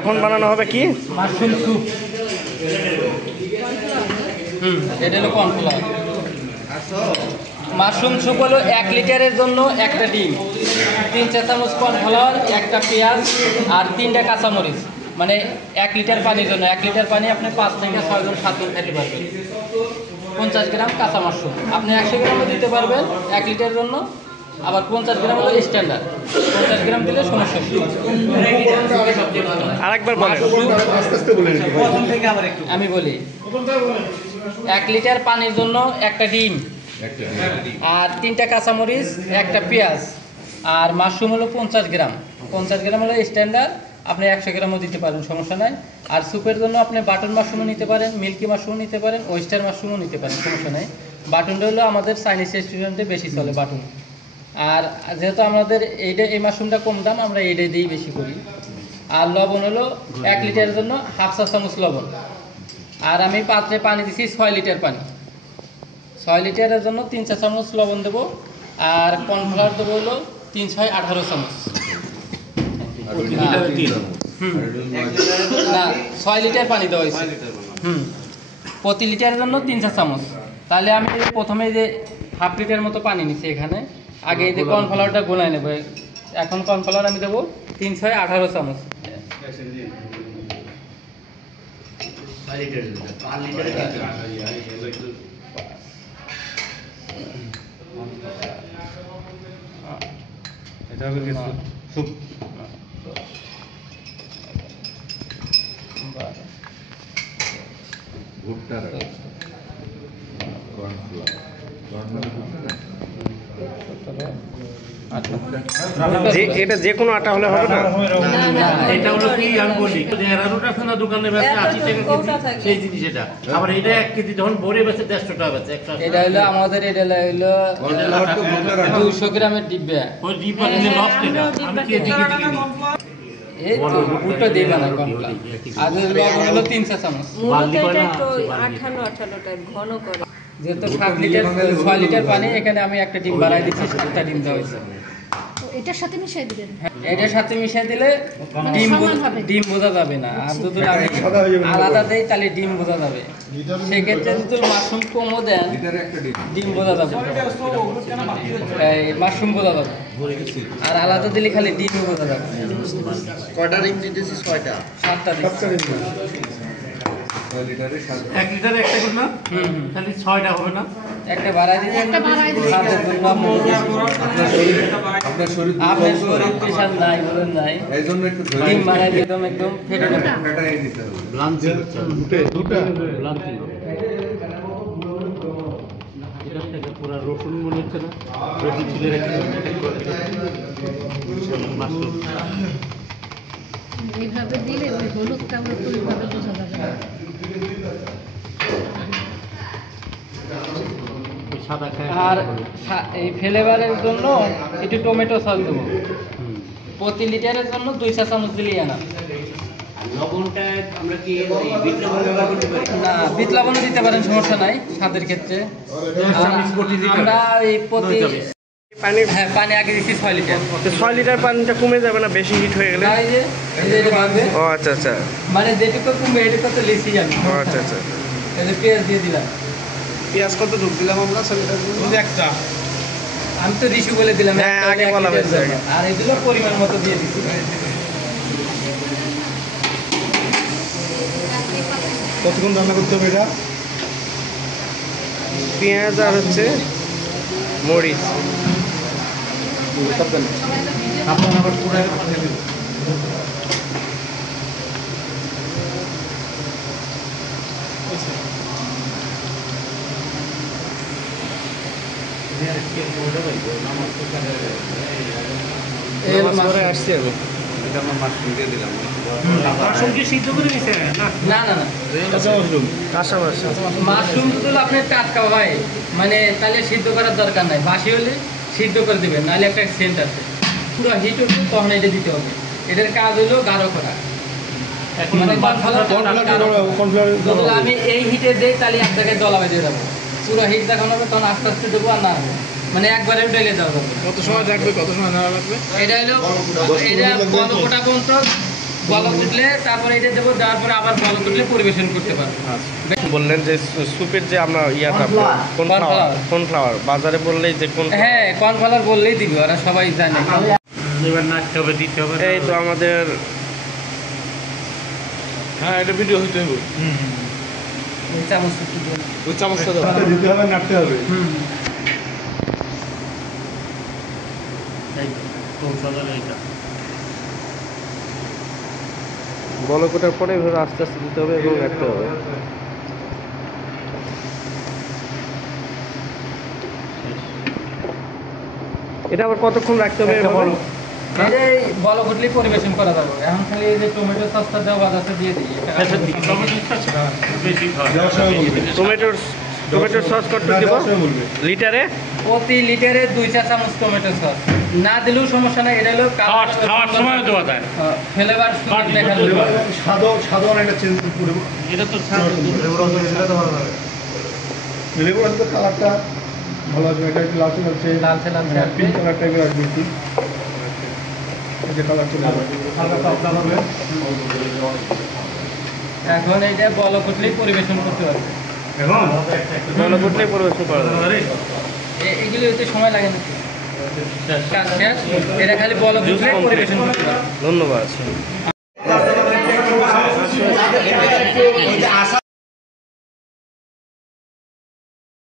এখন বানানো হবে কি মাশরুম স্যুপ। এটা হলো কর্নফ্লাওয়ার। মাশরুম স্যুপ হলো 1 লিটারের জন্য একটা ডিম, 3-4 চামচ কর্নফ্লাওয়ার, একটা পেঁয়াজ আর 3টা কাঁচামরিচ। মানে 1 লিটার পানির জন্য 1 লিটার পানি আপনি 5 থেকে 6 জন 7 জন খেতে পারবেন। 50 গ্রাম কাঁচা মাশরুম আপনি 100 গ্রামও দিতে পারবেন 1 লিটারের জন্য। আবার 50 গ্রাম হলো স্ট্যান্ডার্ড, 50 গ্রাম দিলে সমস্যা নেই। আরেকবার বলেন। আমি বলি 1 লিটার পানির জন্য একটা ডিম আর 3টা কাঁচামরিচ, একটা পেঁয়াজ আর মাশরুম হলো 50 গ্রাম। 50 গ্রাম হলো স্ট্যান্ডার্ড, আপনি 100 গ্রামও দিতে পারেন, সমস্যা নাই। আর স্যুপের জন্য আপনি বাটন মাশরুমও নিতে পারেন, মিল্কি মাশরুমও নিতে পারেন, ওয়েস্টার মাশরুমও নিতে পারেন, সমস্যা নাই। বাটনটা হলো আমাদের চাইনিজ রেস্টুরেন্টে বেশি চলে বাটন। আর যেহেতু আমাদের এই মাশরুমটা কম দাম, আমরা এইটাই দিয়েই বেশি করি। আর লবণ হলো 1 লিটারের জন্য হাফ চা চামচ লবণ। আর আমি পাত্রে পানি দিছি 6 লিটার পানি, 6 লিটারের জন্য 3-4 চামচ লবণ দেবো। আর কর্নফ্লাওয়ার দেবো হলো 3-6 18 চামচ। না 6 লিটার পানি দেওয়া হয়েছে। প্রতি লিটারের জন্য 3-4 চামচ। তাহলে আমি প্রথমে যে হাফ লিটার মতো পানি নিচ্ছি এখানে, আগে এই যে কর্নফ্লাওয়ারটা গোলায় নেবো। এখন কর্নফ্লাওয়ার আমি দেবো 3-6 18 চামচ। এটা হবে কিছু স্যুপ। ভুট্টা যে এটা যে কোনো আটা হলে হবে না। এটা হলো কি আমি বলি যে এরারোটা আছে না দোকানে বেচে 80 টাকা কেজি, সেই জিনিস এটা। আবার এটা 1 কেজি যখন ভরে বেচে 150 টাকা বেচে একটা। এটা হলো আমাদের, এটা হলো 200 গ্রামের ডিব্বা। ওই ডিব্বা নিলে লস এটা। আমি কেজি কেজি কিনি। এই তো ভুট্টা দিবা না কর্নফ্লাওয়ার। আর লবণ হলো 3-4 চামচ। মূলত এটা একটু আঠালো আঠালো টাইপ ঘন করে। যেহেতু 7 লিটার 6 লিটার পানি, এখানে আমি একটা ডিম বাড়াই দিচ্ছি, 7টা ডিম দেওয়া হয়েছে। এটার সাথে মিশিয়ে দিবেন। এটার সাথে মিশিয়ে দিলে মানে ডিম সমান হবে। ডিম বোঝা যাবে না। আর যদি আমি আলাদা দেই তাহলে ডিম বোঝা যাবে। সেক্ষেত্রে যদি মাশরুম কমও দেন ডিম বোঝা যাবে, এই মাশরুম বোঝা যাবে। আর আলাদা দিলে খালি ডিমই বোঝা যাবে। কয়টা ডিম দিতেছি? 6টা। 7টা দিচ্ছি। 1 লিটারে 1 লিটারে একটা করে না? তাহলে 6টা হবে না? একটা বাড়াই দিলে একটা বাড়াই দিলে সাথে জন্য আপনার শরীর আপনার শরীর প্রেশার নাই, বলেন নাই, এই জন্য একটু ডিম বাড়াই দিয়ে একদম ফেটে যাবে। ফাটাই দিতে হবে। এটা থেকে পুরো রসুন মনে হচ্ছে না? রসুন ছিলে রেখে মাশরুম। এইভাবে দিলে ওই হলুদ কামড় তো ওইভাবে বোঝা যাবে না। ওই সাদা খায়। আর এই ফ্লেভারের জন্য একটু টমেটো সস দেবো। প্রতি লিটারের জন্য 2 চা চামচ দিলেই না। লবণটা আমরা কি বিট লবণ ব্যবহার করতে পারি? না, বিট লবণও দিতে পারেন, সমস্যা নাই স্বাদের ক্ষেত্রে। আমরা এই প্রতি পানি হ্যাঁ পানি আগে দিচ্ছি 6 লিটার। 6 লিটার পানিটা কমে যাবে না বেশি হিট হয়ে গেলে? না, এই যে এটা বাড়বে, ও আচ্ছা আচ্ছা, মানে যেটুকু কমবে এটুকু তো লিখছি আমি। ও আচ্ছা আচ্ছা। এই যে পেঁয়াজ দিয়ে দিলাম, পেঁয়াজ কত ঢুক দিলাম আমরা? 6 লিটার একটা। আমি তো রিসু বলে দিলাম। হ্যাঁ, একটা আগে এক বলা লিটার হয়েছে জন্য। আর এগুলো পরিমাণ মতো দিয়ে দিচ্ছি। কতক্ষণ রান্না করতে হবে এটা? পেঁয়াজ আর হচ্ছে মরিচ। আপনার আবার পুরো দিয়ে দিন। আসছি আমি। এটা আমরা মাশরুম দিয়ে দিলাম। মাশরুম কি সিদ্ধ করে দিছে না? না না না, কাঁচা মাছ। মাশরুম যদি আপনার টাটকা হয়, মানে তাহলে সিদ্ধ করার দরকার নাই। বাসি হলে সিদ্ধ করে দেবেন, নাহলে একটা সেন্ট আছে। পুরো হিট উঠবে তখন এটা দিতে হবে। এটার কাজ হলো গাঢ় করা। মানে যদি আমি এই হিটে দিই তাহলে এক জায়গায় দলা বেঁধে যাবো। পুরো হিট দেখানো হবে, তখন আস্তে আস্তে দেবো আর না হবে। মানে একবারে ঢেলে দেওয়া যাবে। কত সময় রাখবে? কত সময় নেওয়া লাগবে? এটা হলো এটা গন্ধ কোটা পর্যন্ত বলক উঠলে তারপরে এটা দেবো, দেওয়ার পরে আবার বলক উঠলে পরিবেশন করতে পারবো। বললেন যে স্যুপের যে আমরা ইয়াটা কর্নফ্লাওয়ার বাজারে বললেই যে কোন হ্যাঁ, কর্নফ্লাওয়ার বললেই দিবি, ওরা সবাই জানে। এবার নাচতে হবে, দিতে হবে। এই তো আমাদের হ্যাঁ এটা ভিডিও হইতে হবে এই চামচ একটু দিন। ওই চামচটা দাও। দিতে হবে নাড়তে হবে এই কৌশলের এইটা। বলক ওঠার পরে এভাবে আস্তে আস্তে দিতে হবে এবং রাখতে হবে। এটা আবার কতক্ষণ রাখতে হবে এভাবে? এটাই বলক উঠলেই পরিবেশন করা যাবে। এখন খালি এই যে টমেটো সসটা দেওয়া বাজারটা দিয়ে দিই। শেষের দিকে টমেটো সস বেশি খাওয়া দেওয়ার সময় বলবে টমেটোর সস কত না, দিব দেওয়ার সময় বলবে লিটারে? প্রতি লিটারে 2 চা চামচ টমেটো সস না দিলেও সমস্যা নাই। এটা হলো খাওয়ার সময় দেওয়া যায়। ফ্লেভার দেখার জন্য। সাদা অনেকটা চেঞ্জ করে এটা তো স্বাদ। লেবু রস দিলে তো ভালো হবে লেবু রস তো কালারটা ভালো আসবে এটা একটু লালচে লালচে লালচে লালচে আসবে। পিঙ্ক কালার টাইপের আসবে একটু এই যে কালার চলে আসবে হালকা পাতলা হবে এখন এইটা বলক উঠলেই পরিবেশন করতে পারবে। এখন বলক উঠলেই পরিবেশন করা যাবে। এগুলো হতে সময় লাগে না। কাজ শেষ। এটা খালি বলক উঠলেই পরিবেশন করতে পারবে। ধন্যবাদ।